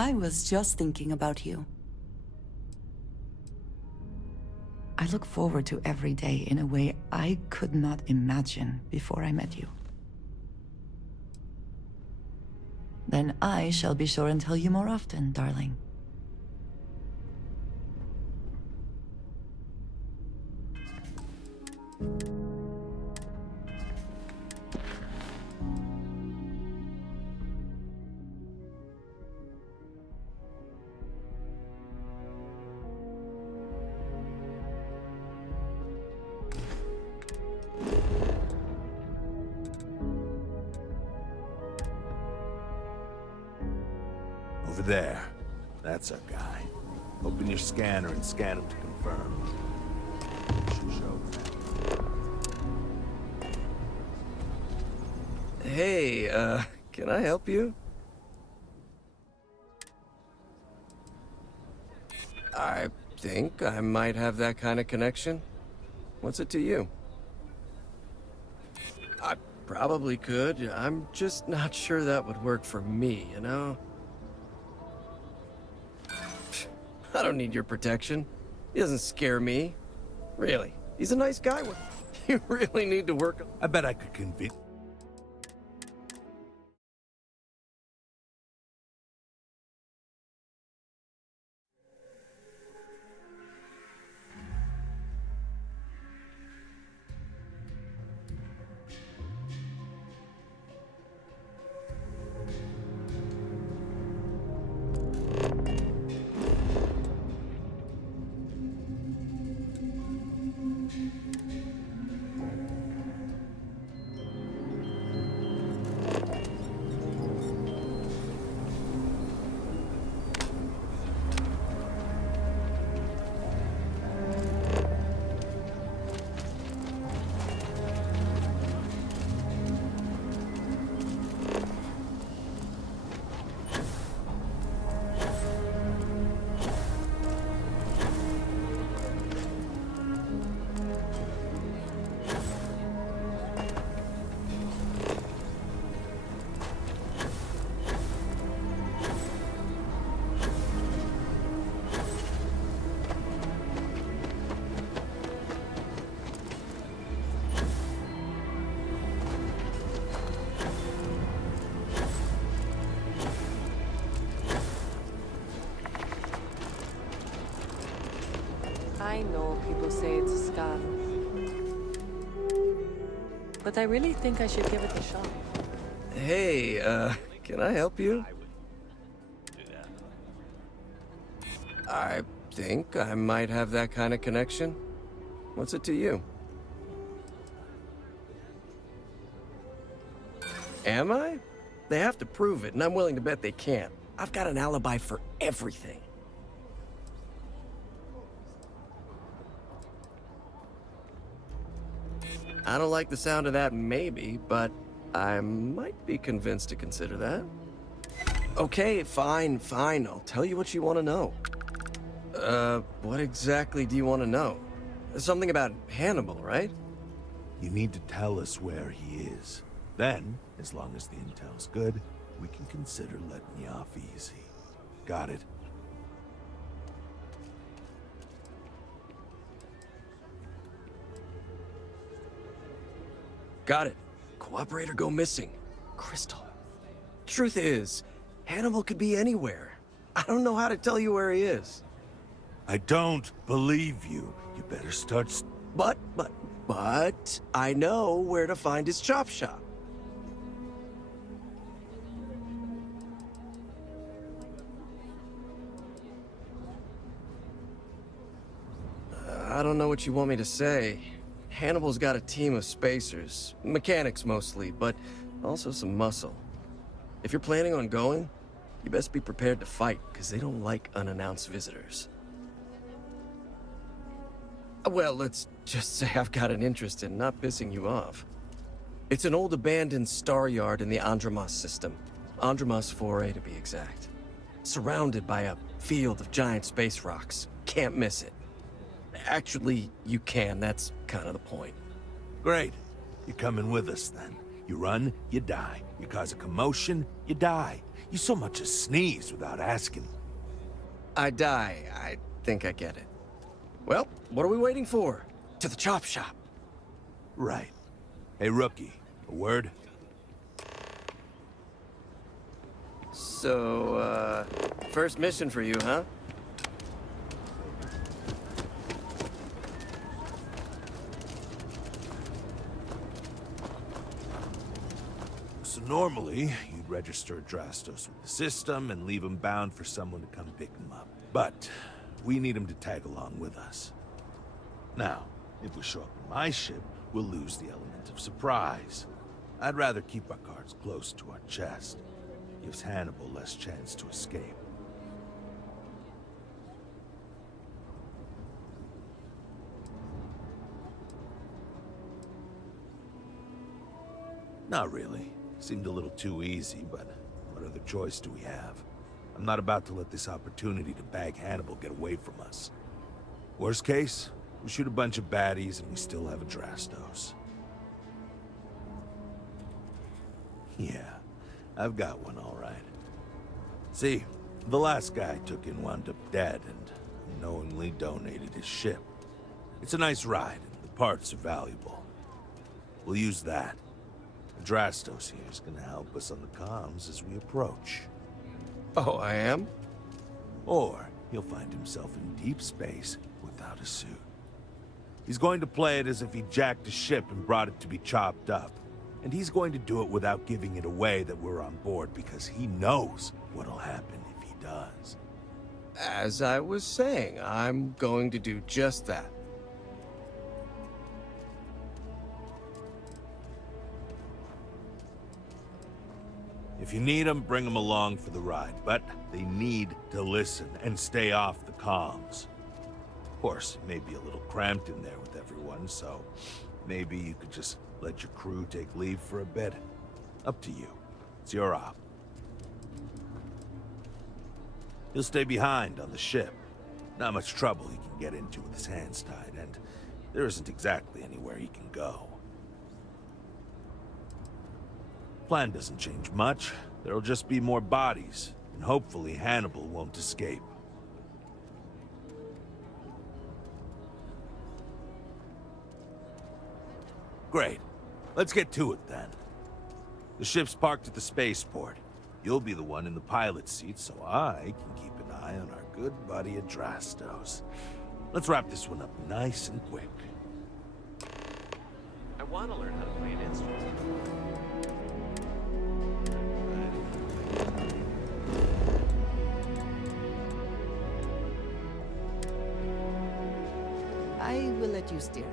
I was just thinking about you. I look forward to every day in a way I could not imagine before I met you. Then I shall be sure and tell you more often, darling. Over there. That's our guy. Open your scanner and scan him to confirm. Should show that. Hey, can I help you? I think I might have that kind of connection. What's it to you? I probably could. I'm just not sure that would work for me, you know? I don't need your protection. He doesn't scare me. Really. He's a nice guy. You really need to work. I bet I could convince... I know people say it's a scam, but I really think I should give it a shot. Hey, can I help you? I think I might have that kind of connection. What's it to you? Am I? They have to prove it, and I'm willing to bet they can't. I've got an alibi for everything. I don't like the sound of that maybe, but I might be convinced to consider that. Okay, fine. I'll tell you what you want to know. What exactly do you want to know? Something about Hannibal, right? You need to tell us where he is. Then, as long as the intel's good, we can consider letting you off easy. Got it? Got it. Cooperator go missing. Crystal. Truth is, Hannibal could be anywhere. I don't know how to tell you where he is. I don't believe you. You better start... But I know where to find his chop shop. I don't know what you want me to say. Hannibal's got a team of spacers, mechanics mostly, but also some muscle. If you're planning on going, you best be prepared to fight, because they don't like unannounced visitors. Well, let's just say I've got an interest in not pissing you off. It's an old abandoned star yard in the Andromos system. Andromos 4A to be exact. Surrounded by a field of giant space rocks. Can't miss it. Actually, you can. That's kind of the point. Great. You're coming with us, then. You run, you die. You cause a commotion, you die. You so much as sneeze without asking. I die. I think I get it. Well, what are we waiting for? To the chop shop. Right. Hey, rookie, a word? So, first mission for you, huh? So normally, you'd register Drastos with the system and leave him bound for someone to come pick him up. But we need him to tag along with us. Now, if we show up in my ship, we'll lose the element of surprise. I'd rather keep our cards close to our chest. Gives Hannibal less chance to escape. Not really. Seemed a little too easy, but what other choice do we have? I'm not about to let this opportunity to bag Hannibal get away from us. Worst case, we shoot a bunch of baddies and we still have a Drastos. Yeah, I've got one all right. See, the last guy I took in wound up dead and unknowingly donated his ship. It's a nice ride, and the parts are valuable. We'll use that. The Drastos here is gonna help us on the comms as we approach. Oh, I am? Or he'll find himself in deep space without a suit. He's going to play it as if he jacked a ship and brought it to be chopped up. And he's going to do it without giving it away that we're on board because he knows what'll happen if he does. As I was saying, I'm going to do just that. If you need them, bring them along for the ride, but they need to listen and stay off the comms. Of course, it may be a little cramped in there with everyone, so maybe you could just let your crew take leave for a bit. Up to you. It's your op. He'll stay behind on the ship. Not much trouble he can get into with his hands tied, and there isn't exactly anywhere he can go. Plan doesn't change much. There'll just be more bodies, and hopefully Hannibal won't escape. Great. Let's get to it then. The ship's parked at the spaceport. You'll be the one in the pilot's seat, so I can keep an eye on our good buddy Adrastos. Let's wrap this one up nice and quick. I want to learn how to play an instrument. I will let you steer.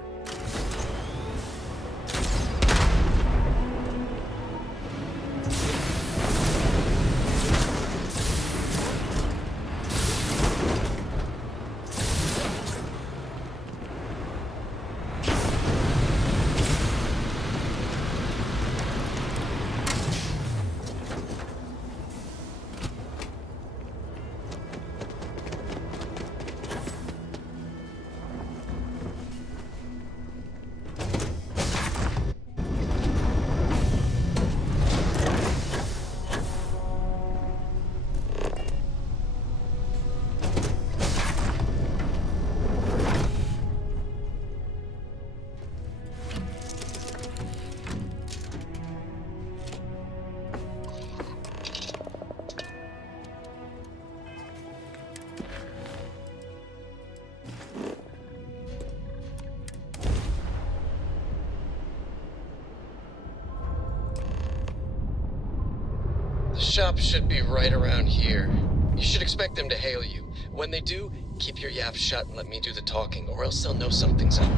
The shop should be right around here. You should expect them to hail you. When they do, keep your yap shut and let me do the talking, or else they'll know something's up.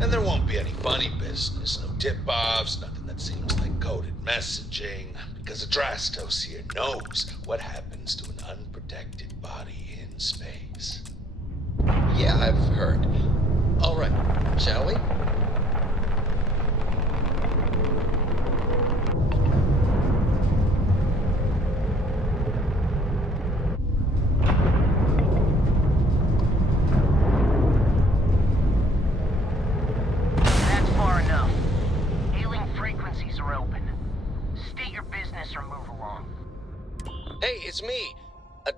And there won't be any funny business, no tip-offs, nothing that seems like coded messaging, because Adrastos here knows what happens to an unprotected body in space. Yeah, I've heard. All right, shall we? That's far enough. Hailing frequencies are open. State your business or move along.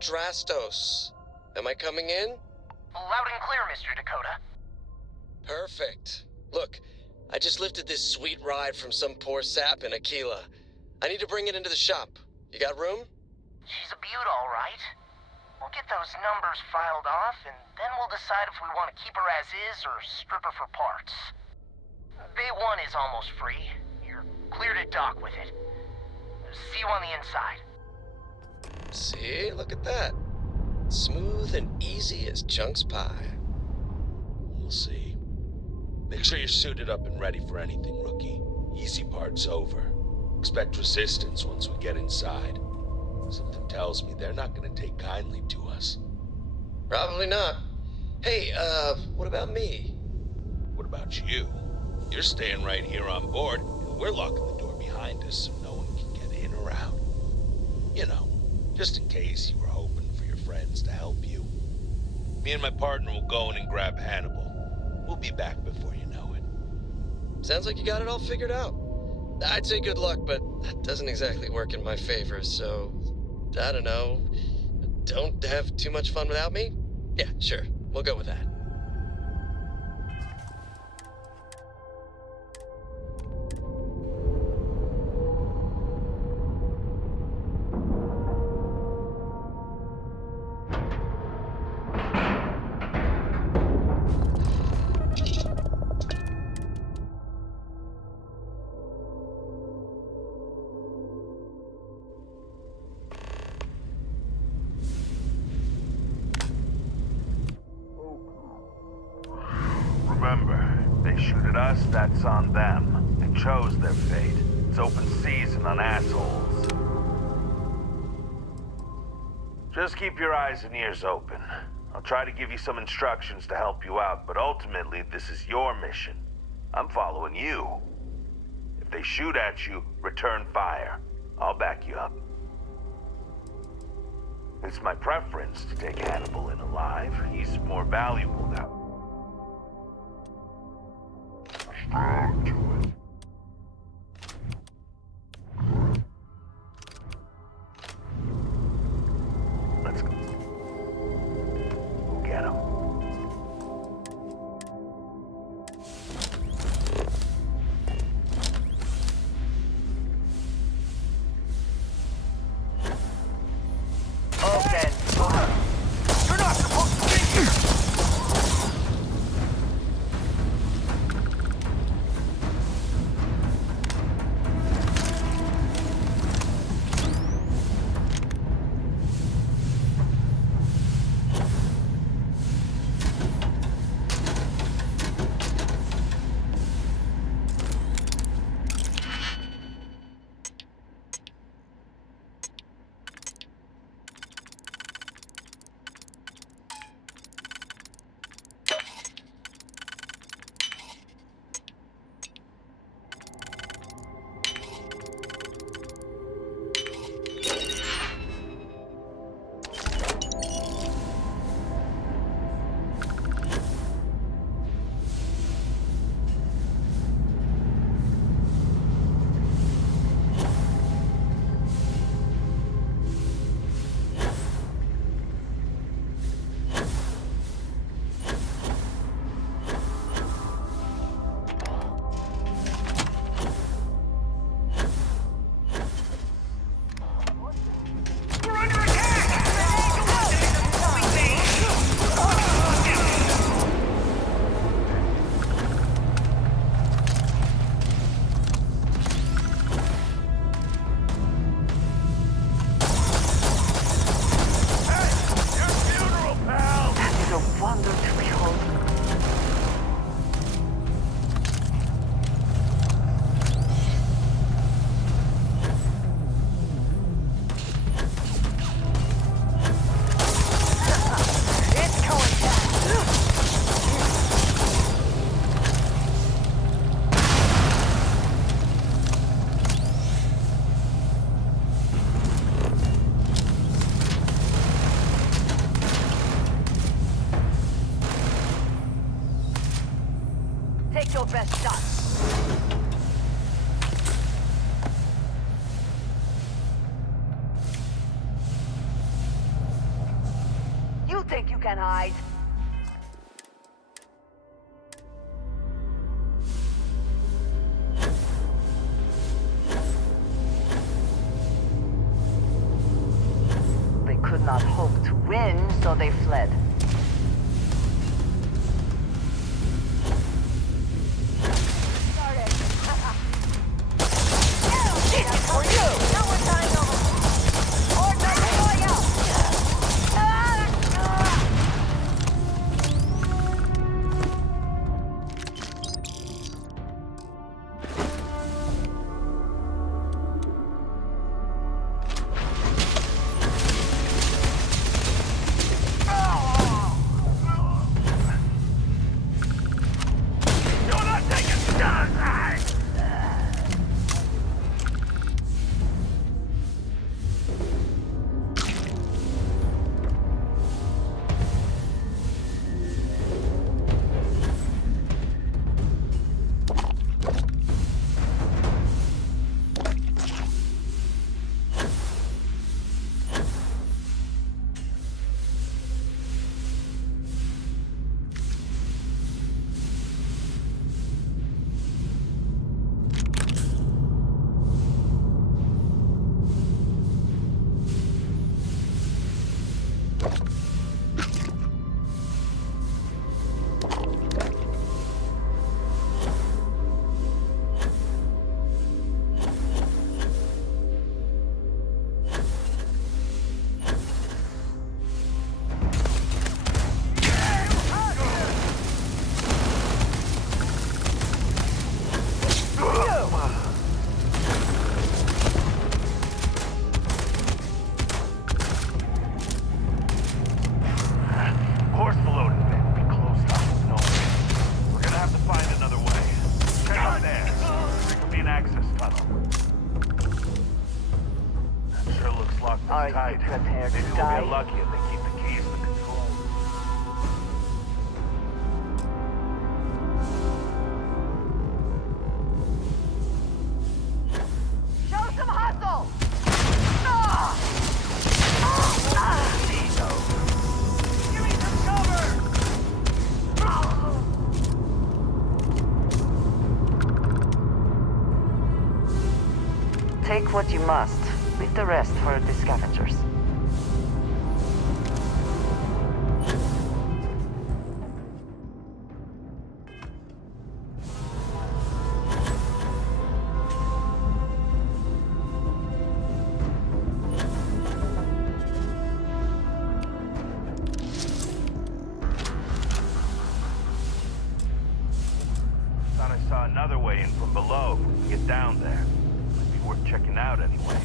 Drastos. Am I coming in? Loud and clear, Mr. Dakota. Perfect. Look, I just lifted this sweet ride from some poor sap in Aquila. I need to bring it into the shop. You got room? She's a beaut, all right. We'll get those numbers filed off, and then we'll decide if we want to keep her as is or strip her for parts. Bay 1 is almost free. You're clear to dock with it. See you on the inside. See, look at that. Smooth and easy as Chunk's pie. We'll see. Make sure you're suited up and ready for anything, rookie. Easy part's over. Expect resistance once we get inside. Something tells me they're not gonna take kindly to us. Probably not. Hey, what about me? What about you? You're staying right here on board, and we're locking the door behind us so no one can get in or out. You know, just in case you were hoping for your friends to help you. Me and my partner will go in and grab Hannibal. We'll be back before you know it. Sounds like you got it all figured out. I'd say good luck, but that doesn't exactly work in my favor, so... I don't know. Don't have too much fun without me? Yeah, sure. We'll go with that. Remember, they shoot at us, that's on them. They chose their fate. It's open season on assholes. Just keep your eyes and ears open. I'll try to give you some instructions to help you out, but ultimately, this is your mission. I'm following you. If they shoot at you, return fire. I'll back you up. It's my preference to take Hannibal in alive. He's more valuable now. Let's go. Go get him. Okay. You're not supposed to be here! Take your best shot. You think you can hide? They could not hope to win, so they fled. For you! No one dying over! Or nothing going out! You're not taking shots! Are you prepared to Maybe we'll die? get lucky if they keep the keys to the control. Show some hustle! Give me some cover! Take what you must. Leave the rest for the scavengers. Thought I saw another way in from below. If we can get down there. Might be worth checking out anyway.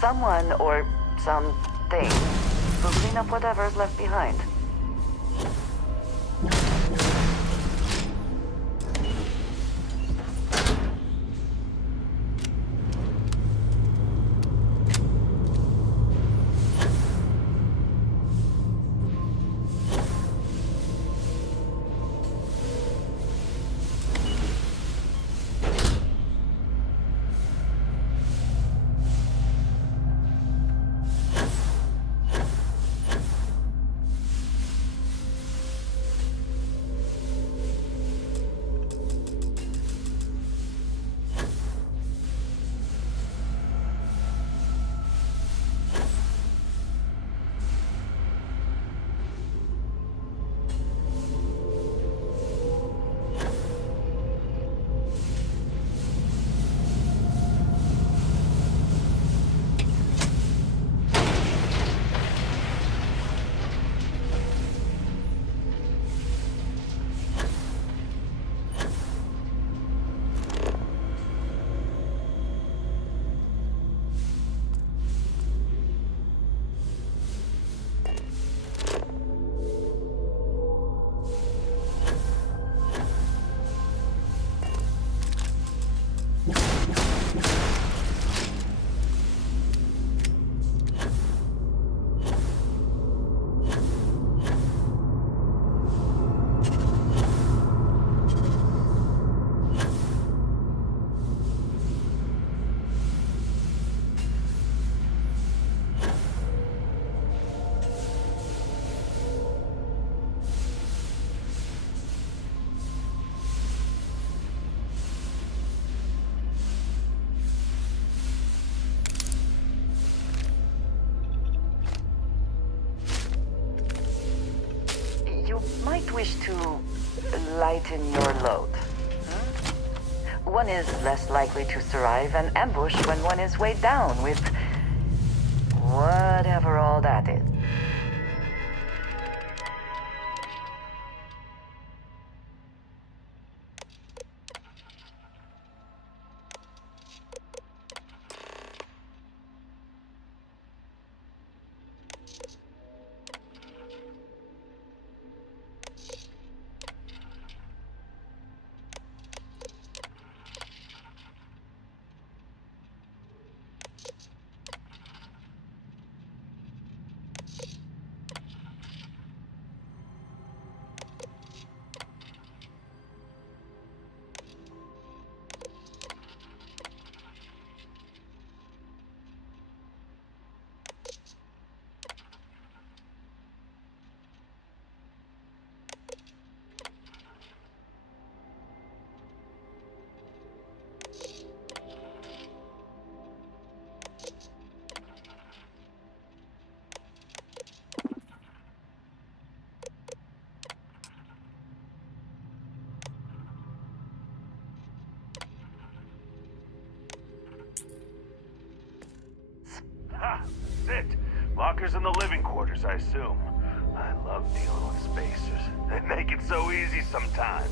Someone or something will clean up whatever's left behind. You might wish to lighten your load. One is less likely to survive an ambush when one is weighed down with whatever all that is. Ha! That's it. Lockers in the living quarters, I assume. I love dealing with spacers. They make it so easy sometimes.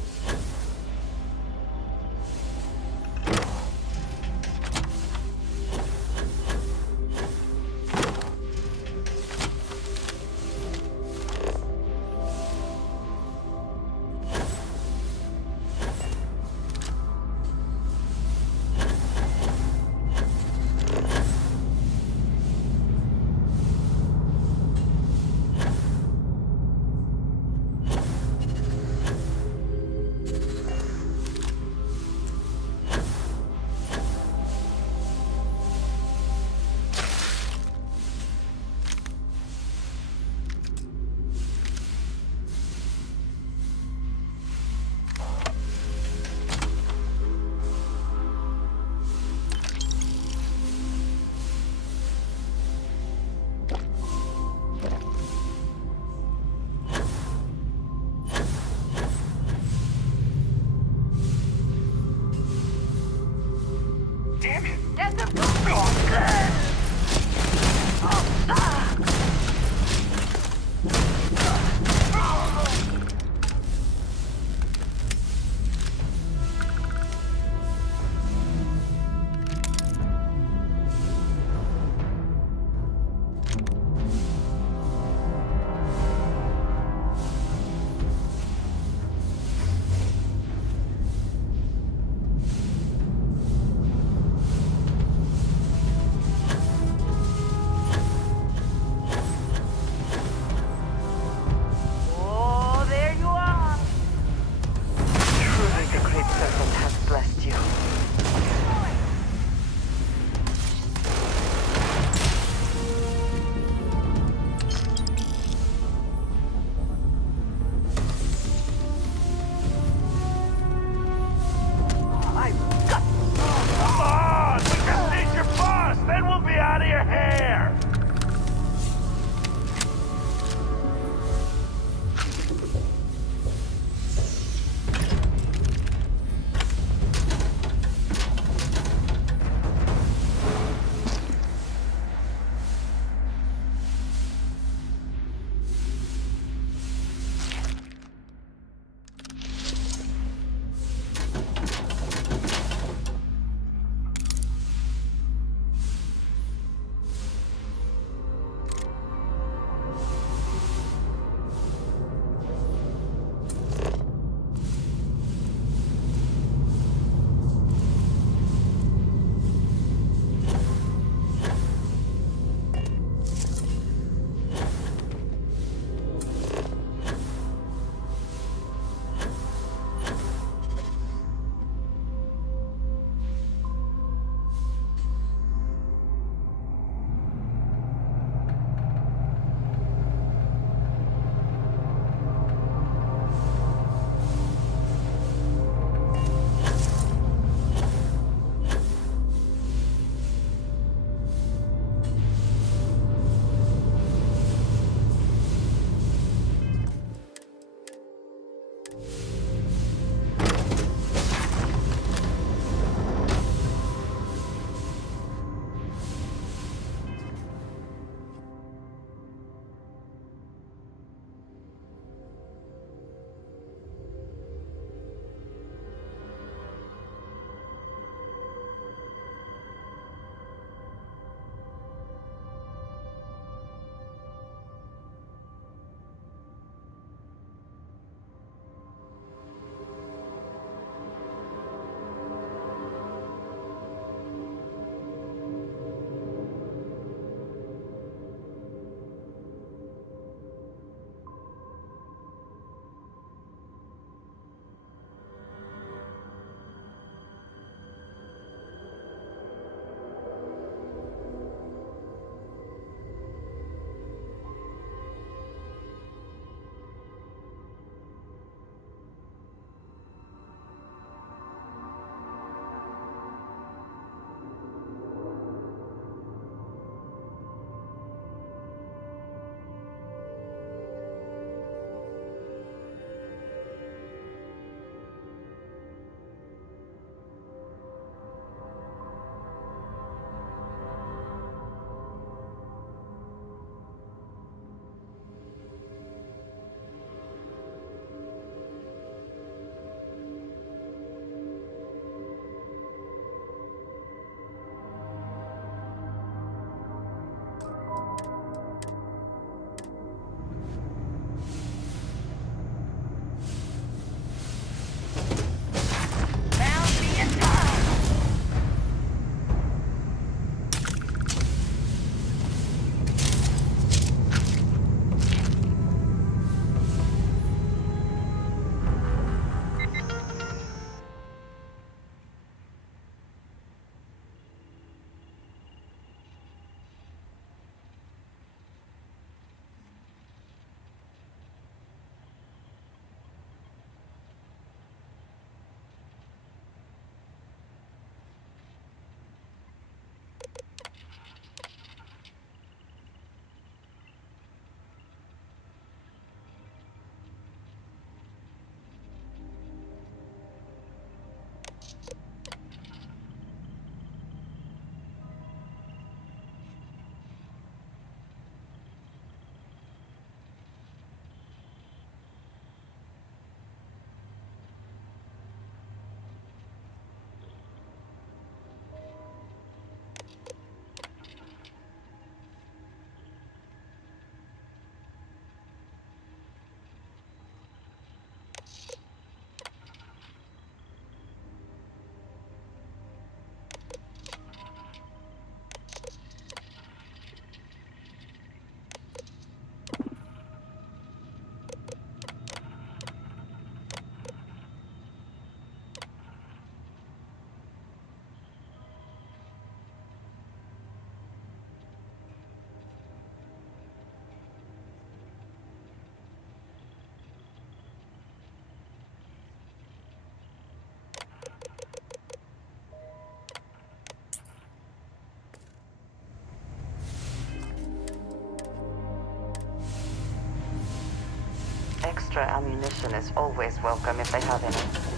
extra ammunition is always welcome if they have any.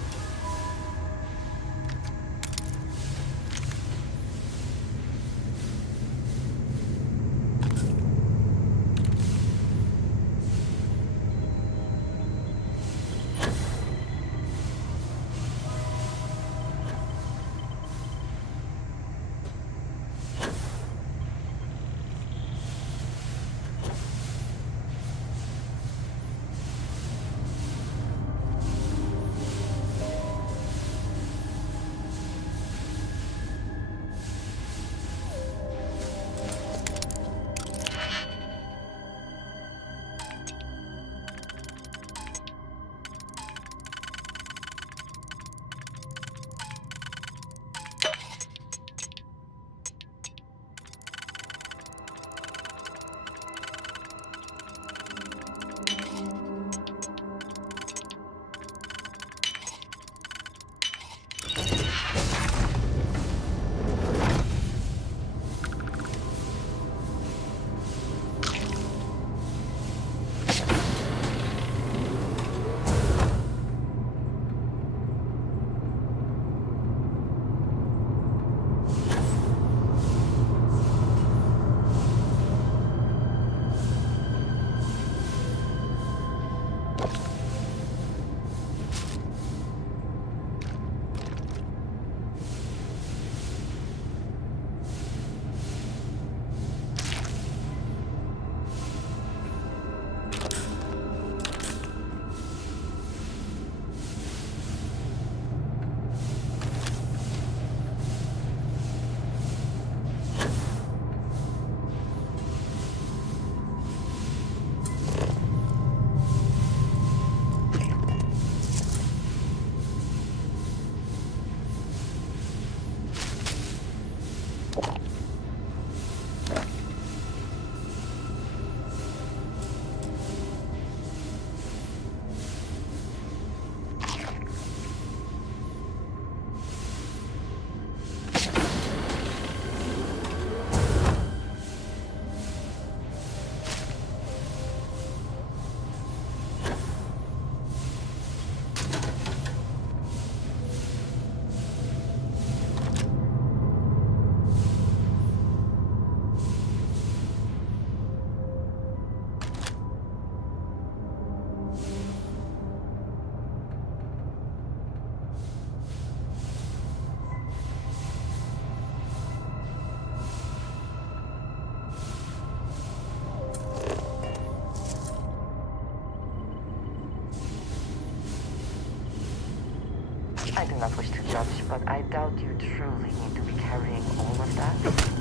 I do not wish to judge, but I doubt you truly need to be carrying all of that.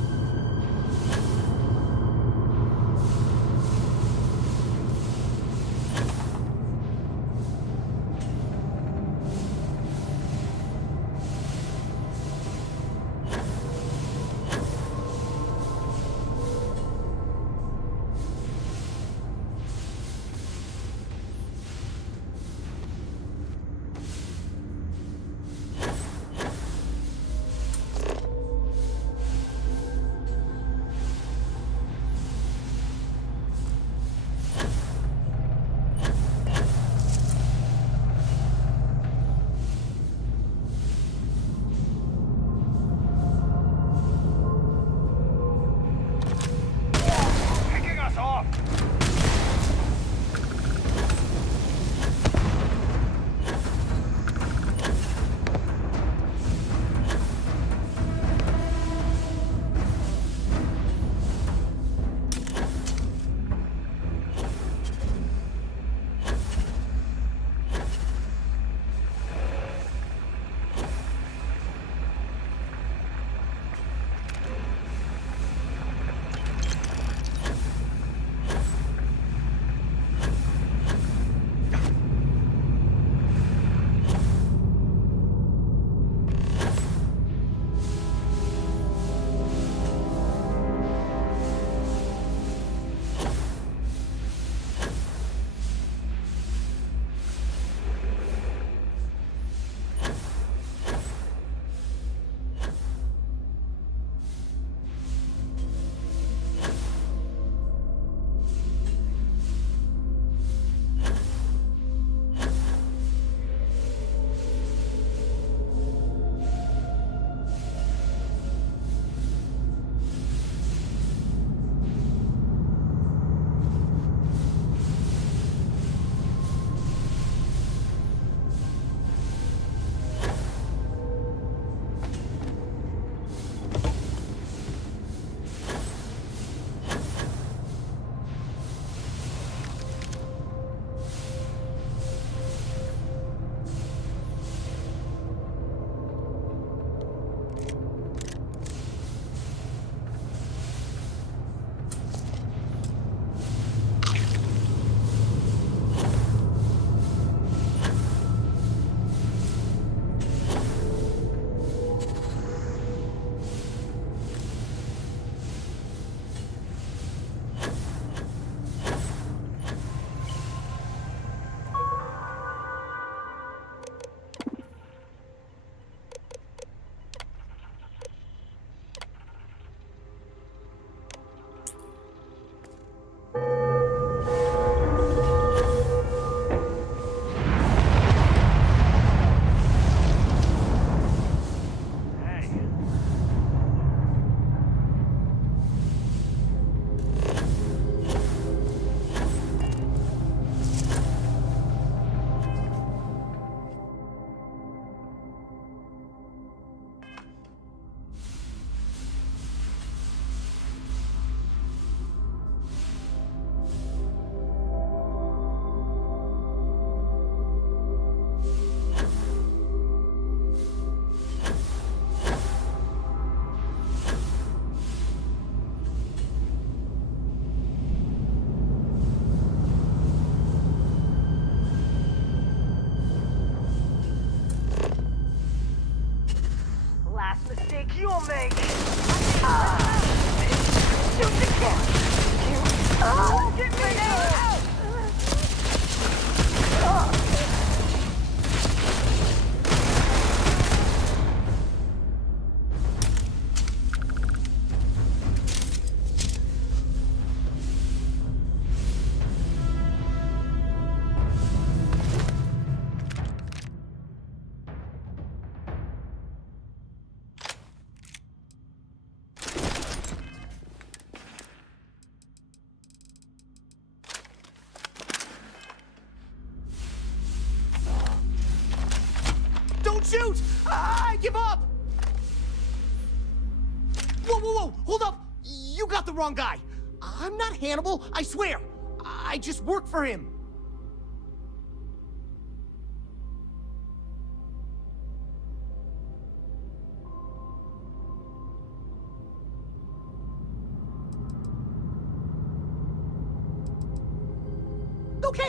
wrong guy. I'm not Hannibal, I swear. I just work for him.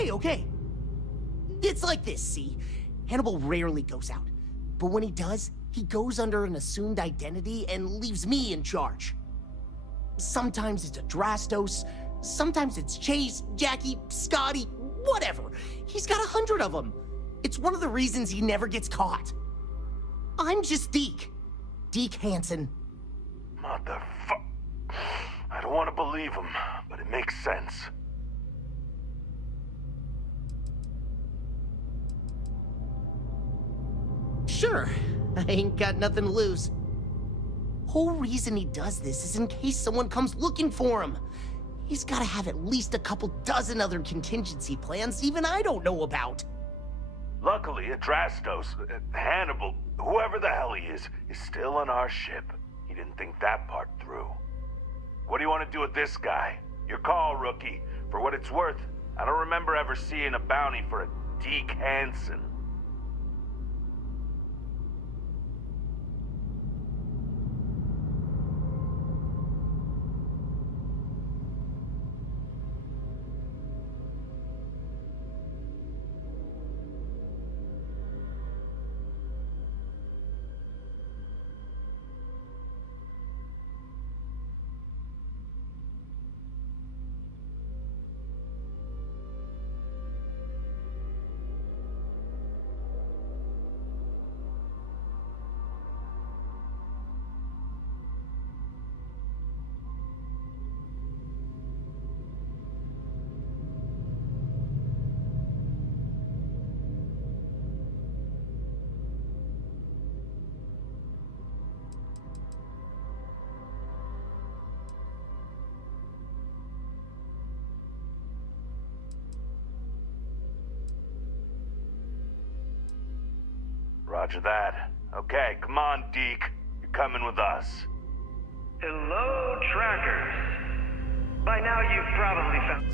Okay. It's like this, see? Hannibal rarely goes out. But when he does, he goes under an assumed identity and leaves me in charge. Sometimes it's a Drastos, sometimes it's Chase, Jackie, Scotty, whatever. He's got 100 of them. It's one of the reasons he never gets caught. I'm just Deke. Deke Hansen. Motherfuck. I don't want to believe him, but it makes sense. Sure, I ain't got nothing to lose. Whole reason he does this is in case someone comes looking for him. He's gotta have at least a couple dozen other contingency plans even I don't know about. Luckily, Adrastos, Hannibal, whoever the hell he is still on our ship. He didn't think that part through. What do you want to do with this guy? Your call, rookie. For what it's worth, I don't remember ever seeing a bounty for a Deke Hansen. Roger that. Okay, come on, Deke. You're coming with us. Hello, trackers. By now you've probably found...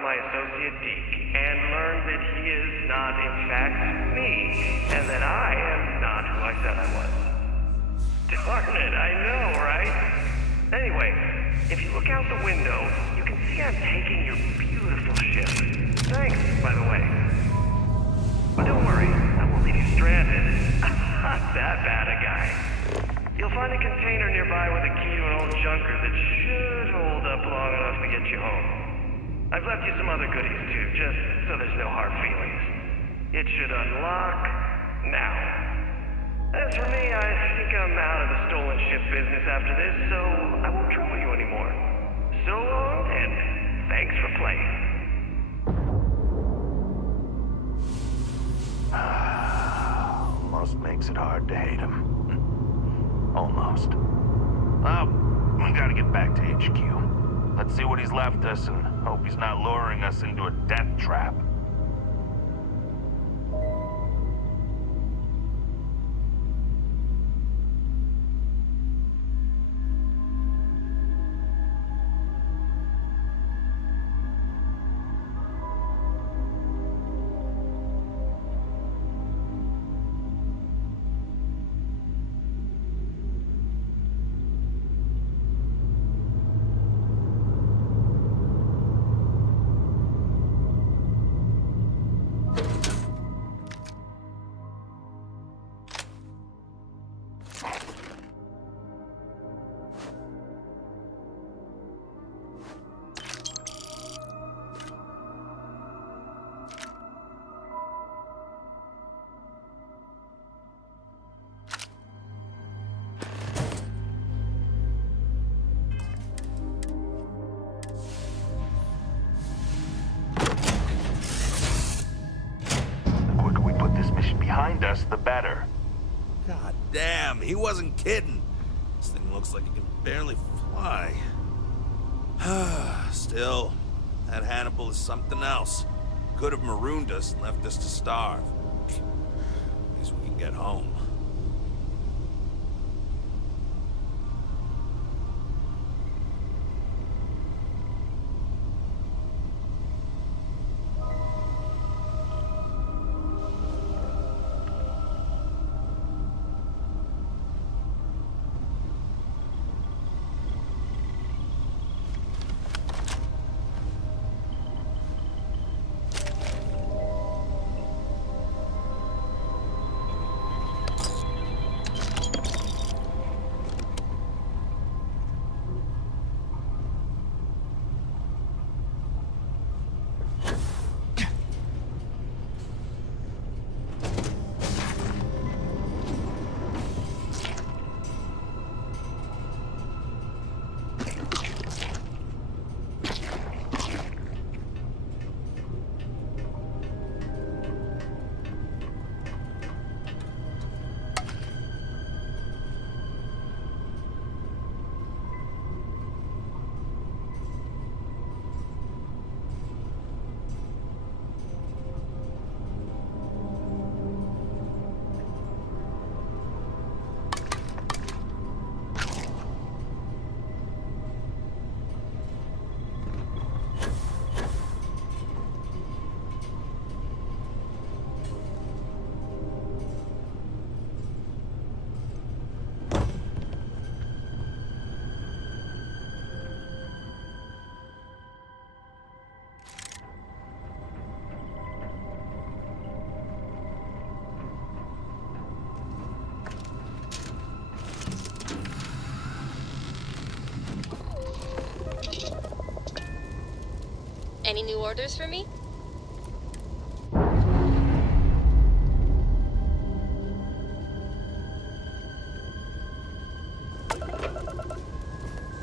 my associate Deke, and learned that he is not, in fact, me, and that I am not who I said I was. Darn it, I know, right? Anyway, if you look out the window, you can see I'm taking your beautiful ship. Thanks, by the way. But don't worry, I won't leave you stranded. I'm not that bad a guy. You'll find a container nearby with a key to an old junker that should hold up long enough to get you home. I've left you some other goodies too, just so there's no hard feelings. It should unlock now. As for me, I think I'm out of the stolen ship business after this, so I won't trouble you anymore. So long, and thanks for playing. Almost makes it hard to hate him. Almost. Well, we gotta get back to HQ. Let's see what he's left us and hope he's not luring us into a death trap. find us, the better. God damn, he wasn't kidding. This thing looks like it can barely fly. Still, that Hannibal is something else. Could have marooned us and left us to starve. At least we can get home. Any new orders for me?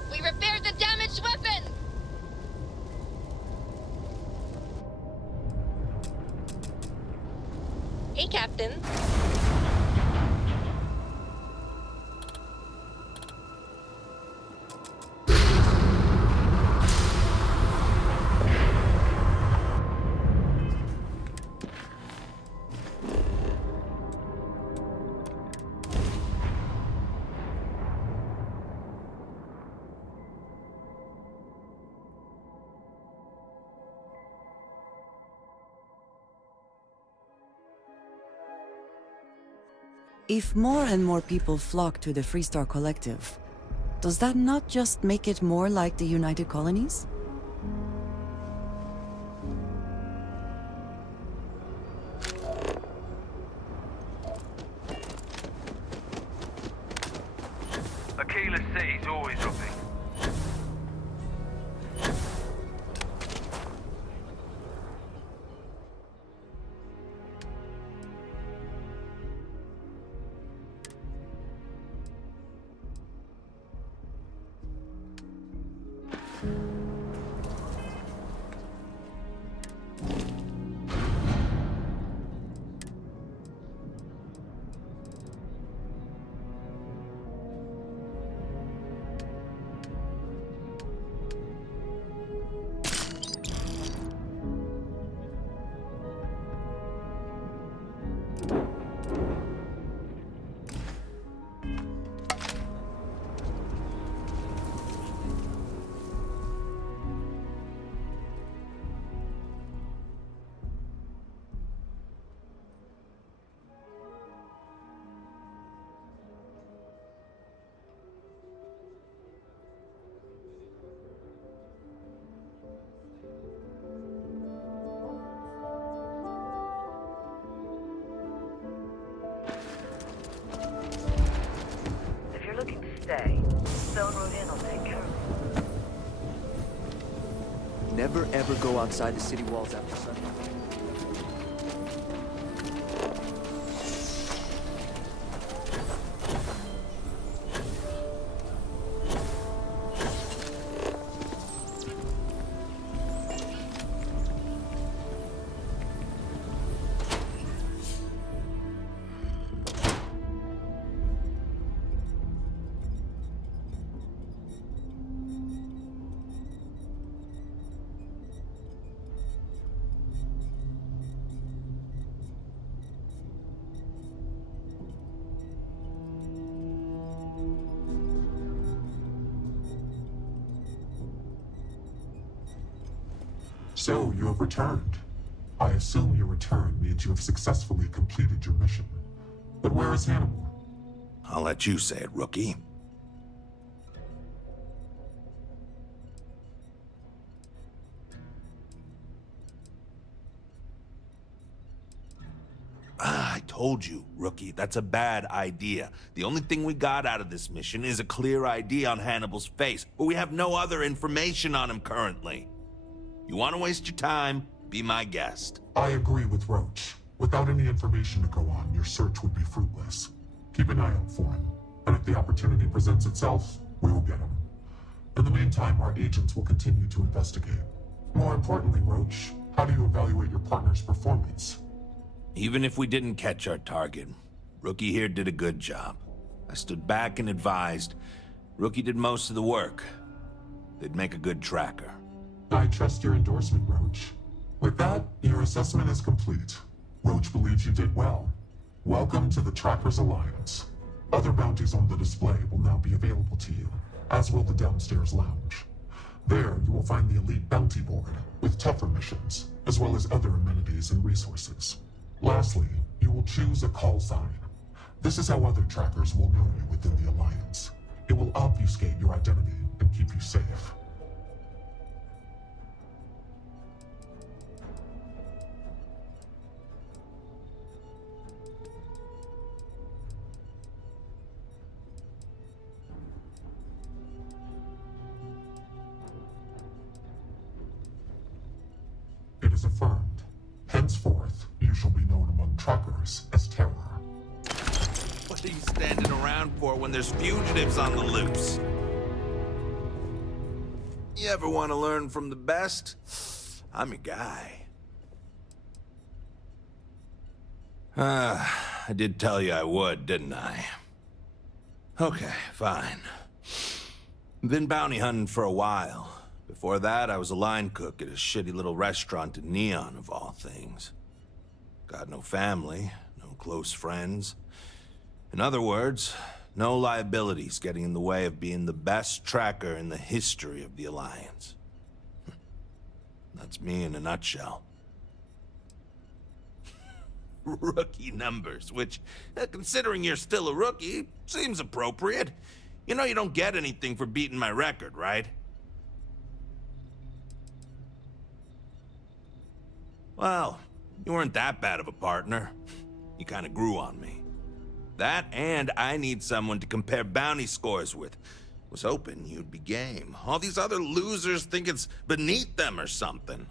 We repaired the damaged weapon! Hey, Captain. If more and more people flock to the Freestar Collective, does that not just make it more like the United Colonies? Aquila City's always upping. Stay. Stone Road Inn will take care of it. Never ever go outside the city walls after sundown. So, you have returned. I assume your return means you have successfully completed your mission. But where is Hannibal? I'll let you say it, rookie. I told you, rookie, that's a bad idea. The only thing we got out of this mission is a clear ID on Hannibal's face, but we have no other information on him currently. You want to waste your time? Be my guest. I agree with Roach. Without any information to go on, your search would be fruitless. Keep an eye out for him, and if the opportunity presents itself, we will get him. In the meantime, our agents will continue to investigate. More importantly, Roach, how do you evaluate your partner's performance? Even if we didn't catch our target, Rookie here did a good job. I stood back and advised. Rookie did most of the work. They'd make a good tracker. I trust your endorsement, Roach. With that, your assessment is complete. Roach believes you did well. Welcome to the Trackers Alliance. Other bounties on the display will now be available to you, as will the downstairs lounge. There, you will find the elite bounty board, with tougher missions, as well as other amenities and resources. Lastly, you will choose a call sign. This is how other trackers will know you within the Alliance. It will obfuscate your identity and keep you safe. It is affirmed. Henceforth, you shall be known among trackers as Terror. What are you standing around for when there's fugitives on the loose? You ever want to learn from the best? I'm your guy. I did tell you I would, didn't I? Okay, fine. Been bounty hunting for a while. Before that, I was a line cook at a shitty little restaurant in Neon, of all things. Got no family, no close friends. In other words, no liabilities getting in the way of being the best tracker in the history of the Alliance. That's me in a nutshell. Rookie numbers, which, considering you're still a rookie, seems appropriate. You know you don't get anything for beating my record, right? Well, you weren't that bad of a partner. You kind of grew on me. That, and I need someone to compare bounty scores with. Was hoping you'd be game. All these other losers think it's beneath them or something.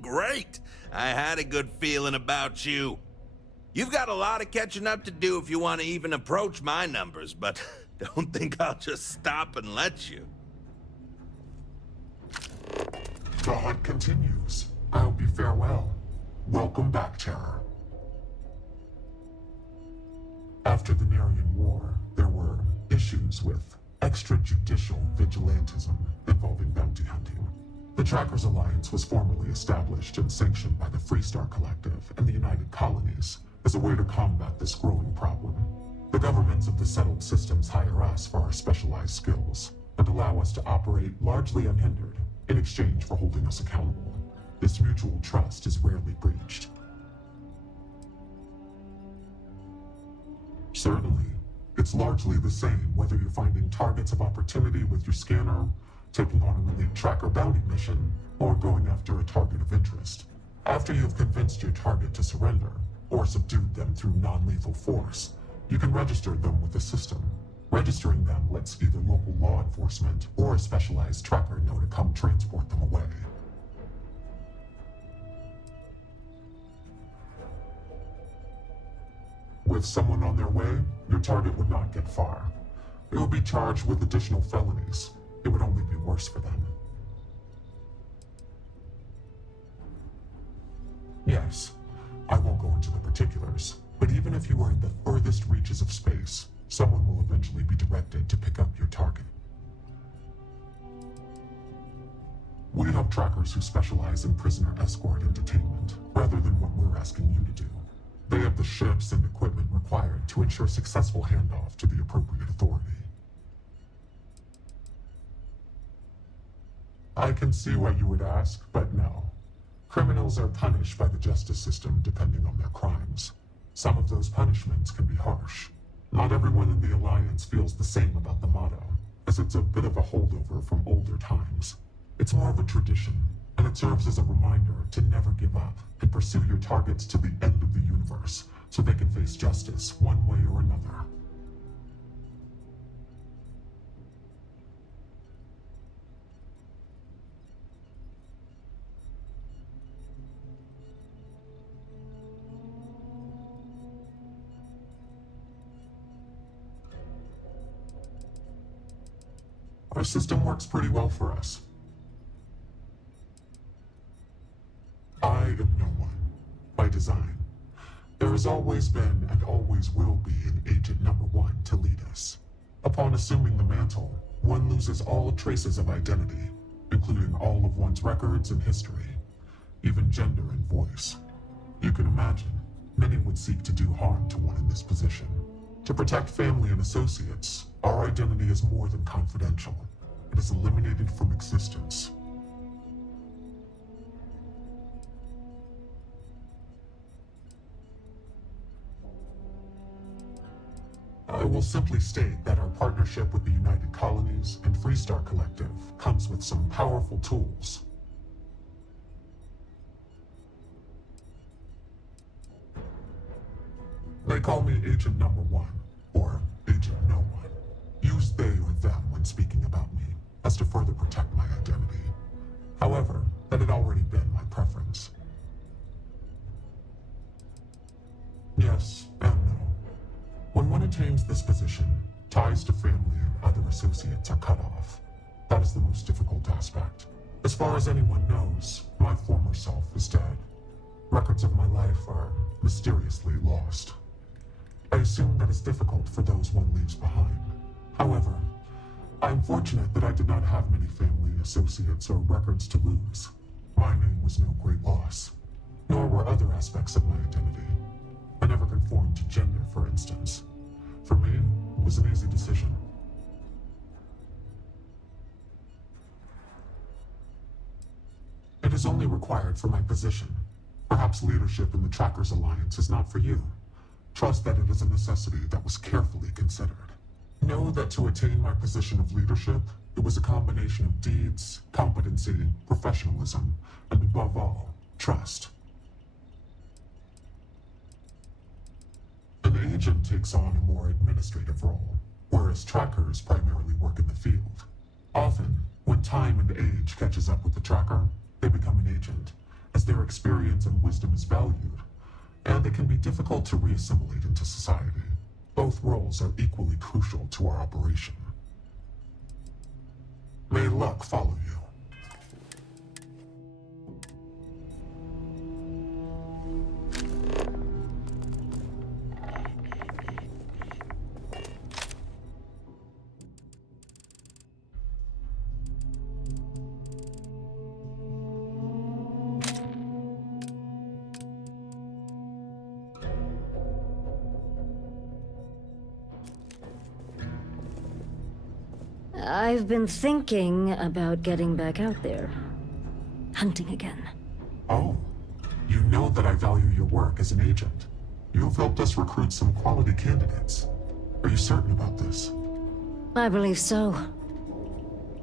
Great! I had a good feeling about you. You've got a lot of catching up to do if you want to even approach my numbers, but don't think I'll just stop and let you. The hunt continues. I hope you fare well. Welcome back, Terror. After the Narian War, there were issues with extrajudicial vigilantism involving bounty hunting. The Trackers Alliance was formally established and sanctioned by the Freestar Collective and the United Colonies as a way to combat this growing problem. The governments of the settled systems hire us for our specialized skills and allow us to operate largely unhindered in exchange for holding us accountable. This mutual trust is rarely breached. Certainly, it's largely the same whether you're finding targets of opportunity with your scanner, taking on an elite tracker bounty mission, or going after a target of interest. After you've convinced your target to surrender, or subdued them through non-lethal force, you can register them with the system. Registering them lets either local law enforcement or a specialized tracker know to come transport them away. With someone on their way, your target would not get far. They would be charged with additional felonies. It would only be worse for them. Yes, I won't go into the particulars, but even if you are in the furthest reaches of space, someone will eventually be directed to pick up your target. We have trackers who specialize in prisoner escort and detainment, rather than what we're asking you to do. They have the ships and equipment required to ensure successful handoff to the appropriate authority. I can see why you would ask, but no. Criminals are punished by the justice system depending on their crimes. Some of those punishments can be harsh. Not everyone in the Alliance feels the same about the motto, as it's a bit of a holdover from older times. It's more of a tradition, and it serves as a reminder to never give up and pursue your targets to the end of the universe, so they can face justice one way or another. Our system works pretty well for us. I am no one, by design. There has always been and always will be an Agent Number 1 to lead us. Upon assuming the mantle, one loses all traces of identity, including all of one's records and history, even gender and voice. You can imagine, many would seek to do harm to one in this position. To protect family and associates, our identity is more than confidential. It is eliminated from existence. I will simply state that our partnership with the United Colonies and Freestar Collective comes with some powerful tools. They call me Agent Number 1, or Agent No One. Use they or them when speaking about me, as to further protect my identity. However, that had already been my preference. Yes and no. When one attains this position, ties to family and other associates are cut off. That is the most difficult aspect. As far as anyone knows, my former self is dead. Records of my life are mysteriously lost. I assume that is difficult for those one leaves behind. However, I am fortunate that I did not have many family, associates, or records to lose. My name was no great loss, nor were other aspects of my identity. I never conformed to gender, for instance. For me, it was an easy decision. It is only required for my position. Perhaps leadership in the Trackers Alliance is not for you. Trust that it is a necessity that was carefully considered. Know that to attain my position of leadership, it was a combination of deeds, competency, professionalism, and above all, trust. An agent takes on a more administrative role, whereas trackers primarily work in the field. Often, when time and age catches up with the tracker, they become an agent, as their experience and wisdom is valued, and it can be difficult to re-assimilate into society. Both roles are equally crucial to our operation. May luck follow you. I've been thinking about getting back out there. Hunting again. Oh, you know that I value your work as an agent. You've helped us recruit some quality candidates. Are you certain about this? I believe so.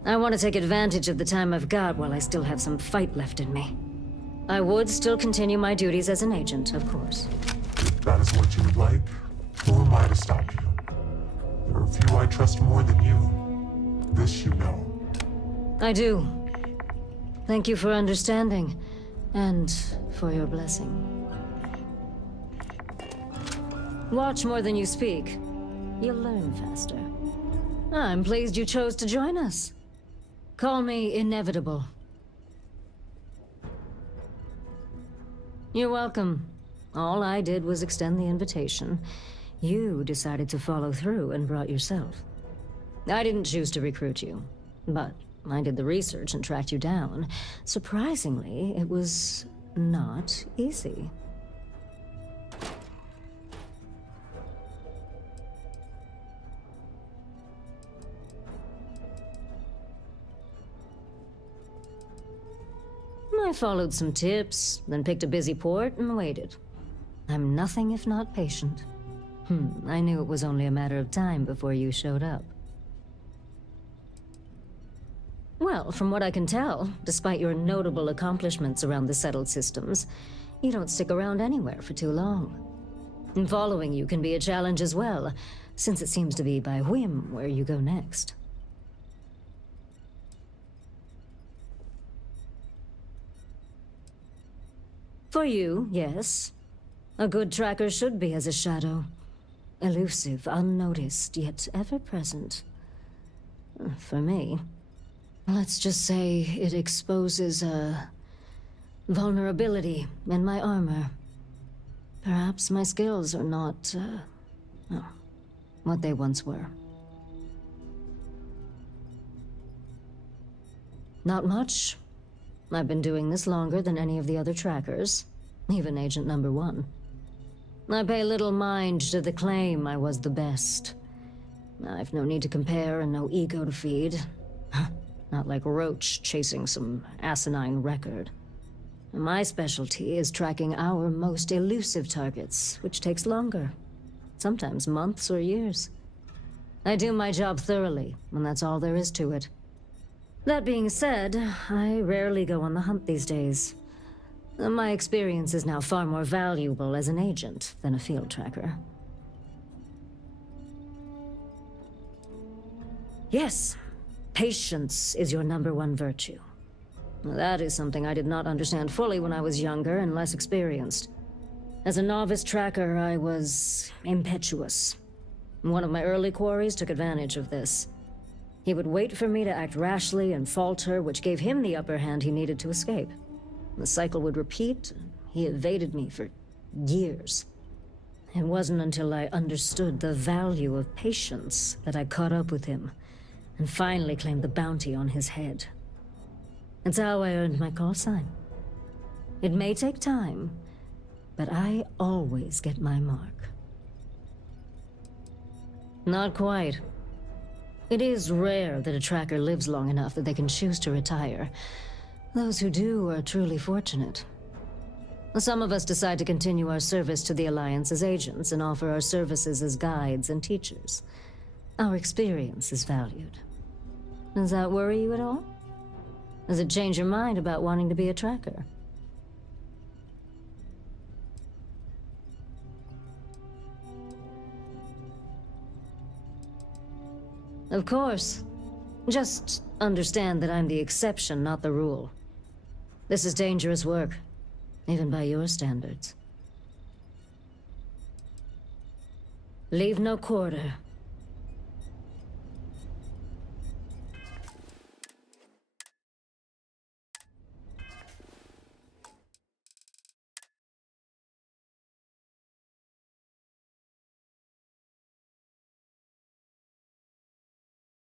I want to take advantage of the time I've got while I still have some fight left in me. I would still continue my duties as an agent, of course. If that is what you would like, who am I to stop you? There are few I trust more than you. This you know. I do. Thank you for understanding, and for your blessing. Watch more than you speak. You'll learn faster. I'm pleased you chose to join us. Call me Inevitable. You're welcome. All I did was extend the invitation. You decided to follow through and brought yourself. I didn't choose to recruit you, but I did the research and tracked you down. Surprisingly, it was not easy. I followed some tips, then picked a busy port and waited. I'm nothing if not patient. I knew it was only a matter of time before you showed up. Well, from what I can tell, despite your notable accomplishments around the settled systems, you don't stick around anywhere for too long. And following you can be a challenge as well, since it seems to be by whim where you go next. For you, yes. A good tracker should be as a shadow. Elusive, unnoticed, yet ever-present. For me, let's just say it exposes a vulnerability in my armor. Perhaps my skills are not, what they once were. Not much. I've been doing this longer than any of the other trackers, even Agent Number 1. I pay little mind to the claim I was the best. I've no need to compare and no ego to feed. Not like Roach chasing some asinine record. My specialty is tracking our most elusive targets, which takes longer. Sometimes months or years. I do my job thoroughly, and that's all there is to it. That being said, I rarely go on the hunt these days. My experience is now far more valuable as an agent than a field tracker. Yes, patience is your #1 virtue. That is something I did not understand fully when I was younger and less experienced. As a novice tracker, I was impetuous. One of my early quarries took advantage of this. He would wait for me to act rashly and falter, which gave him the upper hand he needed to escape. The cycle would repeat. He evaded me for years. It wasn't until I understood the value of patience that I caught up with him and finally claimed the bounty on his head. It's how I earned my call sign. It may take time, but I always get my mark. Not quite. It is rare that a tracker lives long enough that they can choose to retire. Those who do are truly fortunate. Some of us decide to continue our service to the Alliance as agents and offer our services as guides and teachers. Our experience is valued. Does that worry you at all? Does it change your mind about wanting to be a tracker? Of course. Just understand that I'm the exception, not the rule. This is dangerous work, even by your standards. Leave no quarter,